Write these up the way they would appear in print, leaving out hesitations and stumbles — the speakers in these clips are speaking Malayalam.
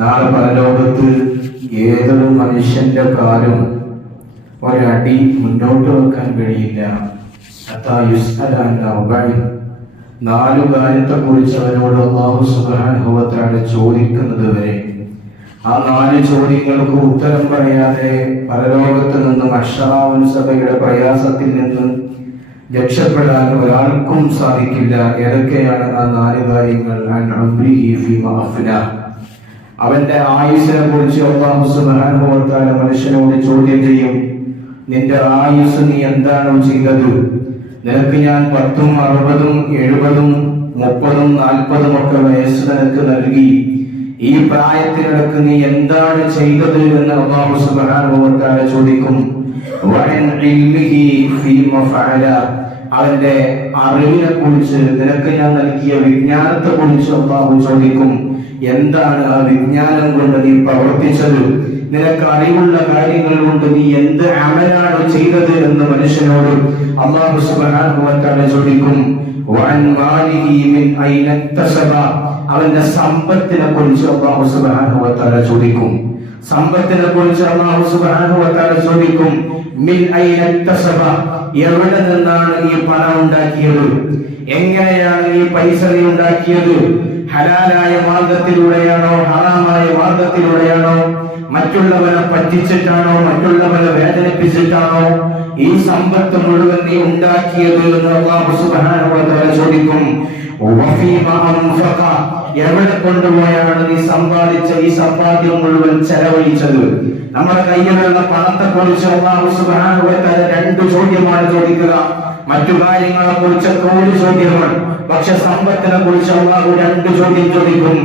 നാളെ പരലോകത്ത് ഏതൊരു മനുഷ്യന്റെ കാലും ഒരടി മുന്നോട്ട് വെക്കാൻ കഴിയില്ല. നാലു കാര്യത്തെ കുറിച്ച് അവനോട് അല്ലാഹു സുബ്ഹാനഹു വ തആല ചോദിക്കുന്നത് വരെ ആ നാല് ചോദ്യങ്ങൾക്ക് ഉത്തരം പറയാതെ പരലോകത്ത് നിന്ന് അഷ്റാഫുൽ സഭയുടെ പ്രയാസത്തിൽ നിന്ന് രക്ഷപ്പെടാൻ ഒരാൾക്കും സാധിക്കില്ല. ഏതൊക്കെയാണ് ആ നാല് കാര്യങ്ങൾ? അവന്റെ ആയുസ്സിനെ കുറിച്ച് അല്ലാഹു സുബ്ഹാനഹു വ തആല മനുഷ്യനോട് ചോദ്യം ചെയ്യും. നിന്റെ ആയുസ് നീ എന്താണോ ചെയ്തത്? നിനക്ക് ഞാൻ 10, 60, 70, 30, 40 ഒക്കെ വയസ്സ് നിനക്ക് നൽകി. ഈ പ്രായത്തിനിടക്ക് നീ എന്താണ് ചെയ്തത് എന്ന് അല്ലാഹു സുബ്ഹാനഹു വ തആല ചോദിക്കും. അവന്റെ അറിവിനെ കുറിച്ച്, നിനക്ക് ഞാൻ നൽകിയ വിജ്ഞാനത്തെ കുറിച്ച് അല്ലാഹു ചോദിക്കും. എന്താണ് ആ വിജ്ഞാനം കൊണ്ട് നീ പ്രവർത്തിച്ചത്? നിനക്ക് അറിവുള്ള കാര്യങ്ങൾ കൊണ്ട് നീ എന്ത് അമലാണ് ചെയ്തത് എന്ന് മനുഷ്യനോട് അല്ലാഹു സുബ്ഹാനഹു വ തആല ചോദിക്കും. അവന്റെ സമ്പത്തിനെ കുറിച്ച് അല്ലാഹു സുബ്ഹാനഹു വ തആല ചോദിക്കും. സമ്പത്തിനെ കുറിച്ച് അല്ലാഹു സുബ്ഹാനഹു വ തആല ചോദിക്കും. എവിടെ നിന്നാണ് ഈ പണം ഉണ്ടാക്കിയത്? എങ്ങനെയാണ് ഈ പൈസ നീ ഉണ്ടാക്കിയത്? ഹലാലായ മാർഗത്തിലൂടെയാണോ ഹറാമായ മാർഗത്തിലൂടെയാണോ? മറ്റുള്ളവരെ പറ്റിച്ചിട്ടാണോ? മറ്റുള്ളവരെ വേദനിപ്പിച്ചിട്ടാണോ ഈ സമ്പത്ത് മുഴുവൻ നീ ഉണ്ടാക്കിയത് എന്ന് അല്ലാഹു സുബ്ഹാനഹു വ തആല ചോദിക്കും. എവിടെ കൊണ്ടുപോയാണ് നീ സമ്പാദിച്ച ഈ സമ്പാദ്യം മുഴുവൻ ചെലവഴിച്ചത്? നമ്മുടെ കയ്യിലുള്ള പണത്തെ കുറിച്ച് അല്ലാഹു സുബ്ഹാനഹു വ തആല 2 ചോദ്യമാണ് ചോദിക്കുക. മറ്റു കാര്യങ്ങളെ കുറിച്ച് 1 ചോദ്യമാണ്. പക്ഷെ സമ്പത്തിനെ കുറിച്ച് അല്ലാഹു 2 ചോദ്യം ചോദിക്കും.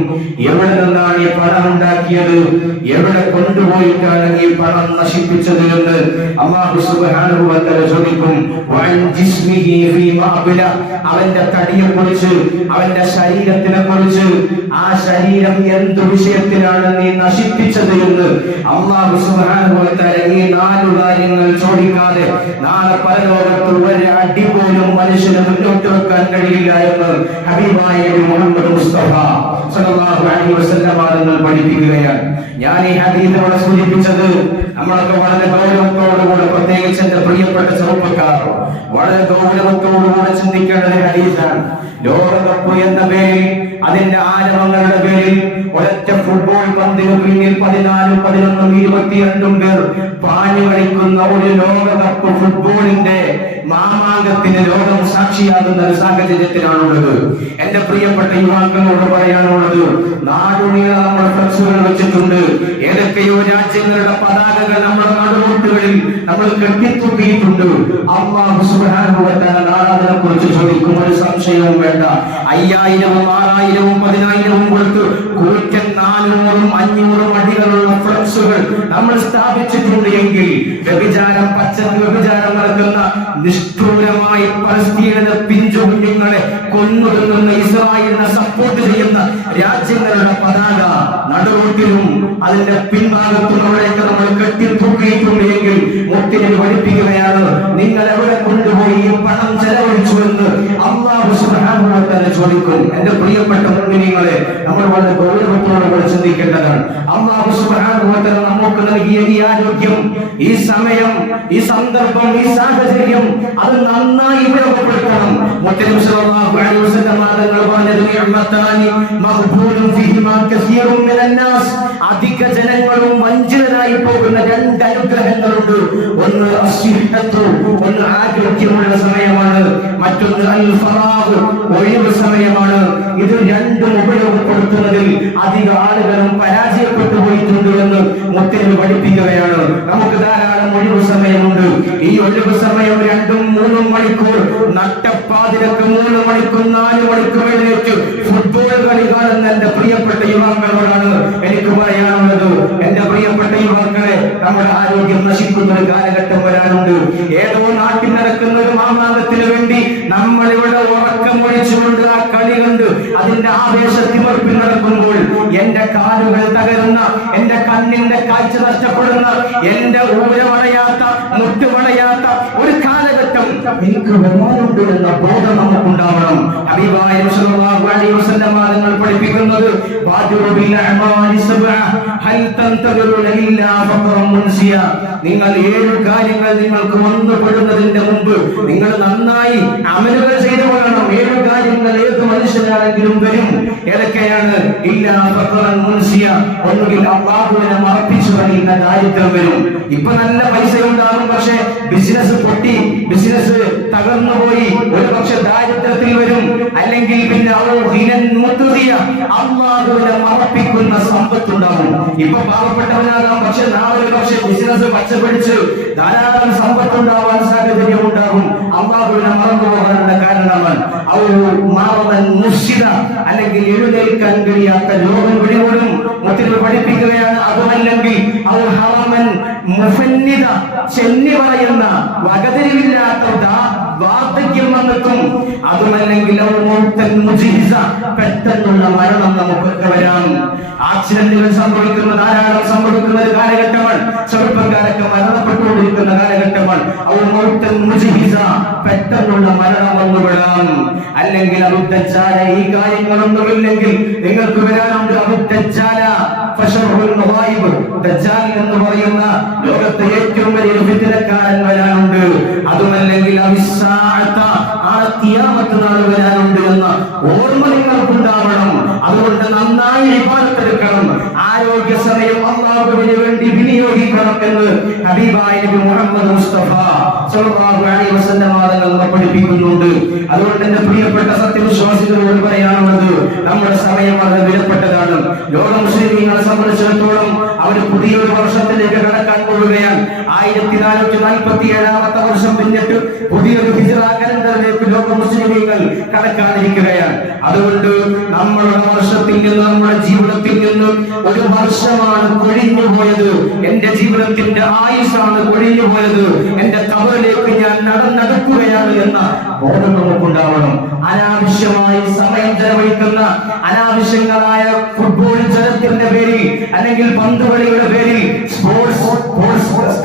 എവിടെ നിന്നാണ് ഈ പണം ഉണ്ടാക്കിയത്? എവിടെ കൊണ്ടുപോയിട്ടാണ് ഈ പണം നശിപ്പിച്ചത് എന്ന് അല്ലാഹു സുബ്ഹാനഹു വ തആല ചോദിക്കും. അവന്റെ തടിയെ കുറിച്ച്, അവന്റെ ശരീരത്തിനെ കുറിച്ച്, ആ ശരീരം എന്ത് വിഷയത്തിലാണ് നീ നശിപ്പിച്ചത് എന്ന് അല്ലാഹു സുബ്ഹാനഹു വ തആല ഈ 4 കാര്യങ്ങൾ ചോദിക്കാതെ നാളെ പരലോകത്ത് ഒരു അടി പോലും മനുഷ്യന് മുന്നോട്ട് വെക്കാൻ കഴിയില്ല എന്ന് ഹബീബായ മുഹമ്മദ് മുസ്തഫ സല്ലല്ലാഹു അലൈഹി വസല്ലം തങ്ങൾ പഠിപ്പിക്കുകയാണ്. ഞാൻ ഈ ഹദീസിലൂടെ സൂചിപ്പിച്ചത് നമ്മളൊക്കെ വളരെ ഗൗരവത്തോടുകൂടെ, പ്രത്യേകിച്ച് എന്റെ പ്രിയപ്പെട്ട ചെറുപ്പക്കാർ വളരെ ഗൗരവത്തോടുകൂടെ ചിന്തിക്കേണ്ട ഹദീസാണ്. ലോകകപ്പ് എന്ന പേരിൽ, അതിന്റെ ആരവങ്ങളുടെ പേരിൽ ഒരൊറ്റ ഫുട്ബോൾ പന്തിന് പിന്നിൽ 14, 11, 22 പേർ പാഞ്ഞു കളിക്കുന്ന ഒരു ലോകകപ്പ് ഫുട്ബോളിന്റെ മാമാങ്കത്തിന് ലോകം സാക്ഷിയാകുന്ന ഒരു സാഹചര്യത്തിലാണുള്ളത്. എന്റെ പ്രിയപ്പെട്ട യുവാക്കളോട് പറയാനുള്ളത്, നാടുനീളെ നമ്മൾ ഫ്ലക്സുകൾ വെച്ചിട്ടുണ്ട്. ഏതൊക്കെയോ രാജ്യങ്ങളുടെ പതാകകൾ നമ്മുടെ നാടുറോട്ടുകളിൽ നമ്മൾ കെട്ടിത്തൂക്കിയിട്ടുണ്ട്. അല്ലാഹു സുബ്ഹാനഹു വ തആല നാളെ കുറിച്ച് ചോദിക്കും. ഒരു സംശയവും വേണ്ട. 5000, 6000, 10000 കൊടുത്ത് കൂറ്റൻ 400, 500 അടികളുള്ള ഫ്ലക്സുകൾ നമ്മൾ സ്ഥാപിച്ചിട്ടുണ്ട് എങ്കിൽ വ്യഭിചാരം, പച്ചക്ക് വ്യഭിചാരം നടക്കുന്ന നിഷ്ഠൂരമായി പലസ്തീനിലെ പിഞ്ചു കുഞ്ഞുങ്ങളെ കൊന്നുകൊടുക്കുന്ന ഇസ്രായേലിനെ സപ്പോർട്ട് ചെയ്യുന്ന രാജ്യങ്ങളുടെ പതാക നടുറോട്ടിലും അതിന്റെ പിൻഭാഗത്തും അവിടെയൊക്കെ നമ്മൾ കെട്ടിത്തൂക്കിയിട്ടുണ്ട് എങ്കിൽ മുത്തിനെ പഠിപ്പിക്കുകയാണ്, നിങ്ങൾ എവിടെ കൊണ്ടുപോയി ഈ പണം ചെലവഴിച്ചു എന്ന് അല്ലാഹു സുബ്ഹാനഹു വ തആല ചോദിക്കും. എന്റെ പ്രിയപ്പെട്ട മുഅ്മിനീങ്ങളെ, നമ്മൾ വളരെ ഗൗരവത്തോടെ ചിന്തിക്കേണ്ടതാണ്. അല്ലാഹു സുബ്ഹാനഹു വ തആല നമുക്ക് നൽകിയ ഈ ആരോഗ്യം, ഈ സമയം, ഈ സന്ദർഭം, ഈ സാഹചര്യം അത് നന്നായി ഉപയോഗപ്പെടുത്തണം. മുത്തനബി സല്ലല്ലാഹു അലൈഹി വസല്ലം തങ്ങൾ പറഞ്ഞത്, നിഅമത്താനി മഖ്ബൂലുൻ ഫീഹിമാ കസീറുൻ മിനൻ നാസ്, അധിക ജനങ്ങളും വഞ്ചിതരായി പോകുന്ന 2 അനുഗ്രഹങ്ങളുണ്ട്. ഒന്ന് അസ്സിഹത്തു, ഒന്ന് ആരോഗ്യമുള്ള സമയമാണ്. മറ്റൊന്ന് അൽ ഫറാഗ്, ഒഴിവ് സമയമാണ്. ഇത് 2ഉം ഉപയോഗപ്പെടുത്തുന്നതിൽ അധിക ആളുകളും പരാജയപ്പെട്ടു പോയിട്ടുണ്ട് എന്ന് മുത്തനബി പഠിപ്പിക്കുകയാണ്. നമുക്ക് ധാരാളം ഒഴിവ് സമയമുണ്ട്. ഈ ഒഴിവ് സമയം 2, 3 മണിക്കൂർ നട്ടപ്പാതിരക്ക് 3 മണിക്കൂർ 4 മണിക്കൂർ എഴുന്നേറ്റ് ഫുട്ബോൾ കളി കാണുന്ന എന്റെ പ്രിയപ്പെട്ട യുവാക്കളോടാണ് എനിക്ക് പറയാനുള്ളത്. എന്റെ പ്രിയപ്പെട്ട യുവാക്കളെ, നമ്മുടെ ആരോഗ്യം നശിക്കുന്ന ഒരു കാലഘട്ടം വരാനുണ്ട്. ഏതോ നാട്ടിൽ നടക്കുന്ന ഒരു മാമാങ്കത്തിന് വേണ്ടി നമ്മൾ ഇവിടെ ഉറക്കമൊഴിച്ചുകൊണ്ട് ആ കളി കണ്ട് അതിന്റെ ആവേശത്തിമർപ്പിൽ നടക്കുമ്പോൾ എന്റെ കാലുകൾ തകരുന്ന, എന്റെ കണ്ണിന്റെ കാഴ്ച നഷ്ടപ്പെടുന്ന, എന്റെ ഊരമണയാത്ത, മുട്ടുമണയാത്ത ഒരു കാലഘട്ടം എനിക്ക് വരാനുണ്ട് എന്ന ബോധം നമുക്കുണ്ടാവണം. ഹബീബായ സല്ലല്ലാഹു അലൈഹി വസല്ലം തങ്ങൾ പഠിപ്പിക്കുന്നത് നിങ്ങൾ 7 കാര്യങ്ങൾ നിങ്ങൾക്ക് വന്നുപെടുന്നതിന്റെ മുമ്പ് നിങ്ങൾ നന്നായി അമലുകൾ ചെയ്തു കൊള്ളണം. 7 കാര്യങ്ങൾ ഏത് മനുഷ്യനാണെങ്കിലും വരും. ഏതൊക്കെയാണ്? ഒന്നുകിൽ അല്ലാഹുവിനെ മറപ്പിച്ചു കളയുന്ന ദാരിദ്ര്യം വരും. ഇപ്പൊ നല്ല പൈസ ഉണ്ടാകും, പക്ഷെ ബിസിനസ് പൊട്ടി, ബിസിനസ് തകർന്നുപോയി, ഒരു പക്ഷെ ദാരിദ്ര്യത്തിൽ വരും. അല്ലെങ്കിൽ പിന്നെ അല്ലാഹുവിനെ മറപ്പിക്കുന്ന സമ്പത്തുണ്ടാവും. ഇപ്പൊ പാവപ്പെട്ടവനാകാം, പക്ഷെ നാളെ ഒരു പക്ഷെ ബിസിനസ് പച്ചപിടിച്ച് ധാരാളം സമ്പത്തുണ്ടാവാൻ സാഹചര്യം ഉണ്ടാകും. അല്ലാഹുവിനെ മറന്നുപോകാനുള്ള കാരണമാണ് അല്ലെങ്കിൽ എഴുന്നേൽക്കാൻ കഴിയാത്ത രോഗം പിടികൂടും. മുത്തിൽ പഠിപ്പിക്കുകയാണ്. അതുമല്ലെങ്കിൽ ചെന്നി പറയുന്ന വകതിരിവില്ലാത്ത വാർദ്ധക്യം വന്നെത്തും. അതുമല്ലെങ്കിൽ പെട്ടെന്നുള്ള മരണം നമുക്കൊക്കെ വരാം. ആക്സിഡന്റുകൾ ധാരാളം സംഭവിക്കുന്ന ഒരു കാലഘട്ടമാണ്. ചെറുപ്പക്കാരൊക്കെ മരണപ്പെട്ടുകൊണ്ടിരിക്കുന്ന കാലഘട്ടമാണ്. പെട്ടെന്നുള്ള മരണം വന്നുവിടാം. അല്ലെങ്കിൽ ഈ കാര്യങ്ങളൊന്നുമില്ലെങ്കിൽ നിങ്ങൾക്ക് വരാനുണ്ട് എന്ന് പറയുന്ന ലോകത്തെ ഏറ്റവും വലിയ ഫിത്നക്കാരൻ വരാനുണ്ട്. അതുമല്ലെങ്കിൽ നാൾ വരാനുണ്ട് എന്ന ഓർമ്മ നിങ്ങൾക്കുണ്ടാവണം. അതുകൊണ്ട് നന്നായി ഇബാദത്തെടുക്കണം. ആരോഗ്യ സമയം അല്ലാഹുവിന് വേണ്ടി വിനിയോഗിക്കണം എന്ന് ഹബീബായ നബി മുഹമ്മദ് മുസ്തഫ സല്ലല്ലാഹു അലൈഹി വസല്ലം തങ്ങൾ പഠിപ്പിക്കുന്നുണ്ട്. അതുകൊണ്ട് എന്റെ പ്രിയപ്പെട്ട സത്യവിശ്വാസികളോട് പറയാനുള്ളത്, നമ്മുടെ സമയം വളരെ വിലപ്പെട്ടതാണ്. ലോക മുസ്ലിമീങ്ങളെ സംബന്ധിച്ചിടത്തോളം അവർ പുതിയൊരു വർഷത്തിലേക്ക് കടക്കാൻ പോവുകയാണ്. 1447 വർഷം പിന്നിട്ട് പുതിയൊരു ഹിജ്റ കലണ്ടറിലേക്ക് ലോക മുസ്ലിമീങ്ങൾ കടക്കാനിരിക്കുകയാണ്. അതുകൊണ്ട് നമ്മളുടെ വർഷത്തിൽ നിന്ന്, നമ്മുടെ ജീവിതത്തിൽ നിന്ന് ഒരു വർഷമാണ് കൊഴിഞ്ഞു പോയത്. എന്റെ ജീവിതത്തിന്റെ ആയുസാണ് കൊഴിഞ്ഞു പോയത്. എന്റെ കബറിലേക്ക് ഞാൻ നടക്കുകയാണ് എന്ന ബോധം നമുക്കുണ്ടാവണം. അനാവശ്യമായി സമയം ചെലവഴിക്കുന്ന അനാവശ്യങ്ങളായ ഫുട്ബോൾ ജലത്തിന്റെ പേരിൽ, അല്ലെങ്കിൽ പന്തുകളിയുടെ പേരിൽ, സ്പോർട്സ്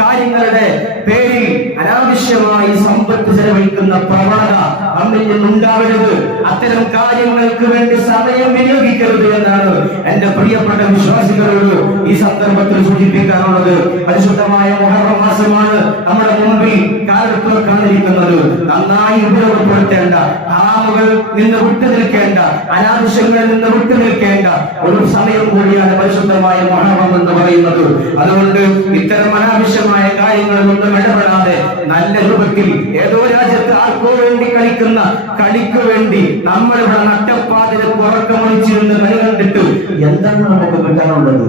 കാര്യങ്ങളുടെ പേരിൽ അനാവശ്യമായി സമ്പത്ത് ചെലവഴിക്കുന്ന പ്രവണത നമ്മിൽ നിന്നുണ്ടാവരുത്. അത്തരം കാര്യങ്ങൾക്ക് വേണ്ടി സമയം വിനിയോഗിക്കരുത് എന്നാണ് എന്റെ പ്രിയപ്പെട്ട വിശ്വാസികളോട് ഈ സന്ദർഭത്തിൽ സൂചിപ്പിക്കാനുള്ളത്. പരിശുദ്ധമായ മുഹറം മാസമാണ് നമ്മുടെ മുമ്പിൽ കാലത്തിരിക്കുന്നത്. നന്നായി ഉപയോഗപ്പെടുത്തേണ്ട, ഹറാമുകൾ നിന്ന് വിട്ടുനിൽക്കേണ്ട, അനാവശ്യങ്ങളിൽ നിന്ന് വിട്ടുനിൽക്കേണ്ട ഒരു സമയം കൂടിയാണ് പരിശുദ്ധമായ മുഹറം എന്ന് പറയുന്നത്. അതുകൊണ്ട് ഇത്തരം അനാവശ്യമായ കാര്യങ്ങളൊന്നും ഇടപെടാതെ നല്ല രൂപത്തിൽ ഏതോ രാജ്യത്ത് ആർക്കോ വേണ്ടി കളിക്കുന്ന കളിക്ക് വേണ്ടി നമ്മളിവിടെ നട്ടപ്പാതിന് പുറക്കമൊഴിച്ചിരുന്ന് കളി കണ്ടിട്ട് എന്താണ് നമുക്ക് കിട്ടാനുള്ളത്?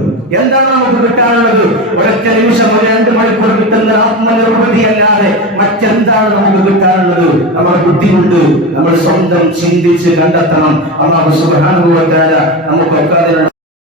ഒരൊറ്റ നിമിഷം, 2 മണിക്കൂർ കിട്ടുന്ന ആത്മനിർവൃതി അല്ലാതെ മറ്റെന്താണ് നമുക്ക് കിട്ടാനുള്ളത്? നമ്മുടെ ബുദ്ധി കൊണ്ട് നമ്മൾ സ്വന്തം ചിന്തിച്ച് കണ്ടെത്തണം. അല്ലാഹു സുബ്ഹാനഹു വ തആല നമുക്കൊക്കെ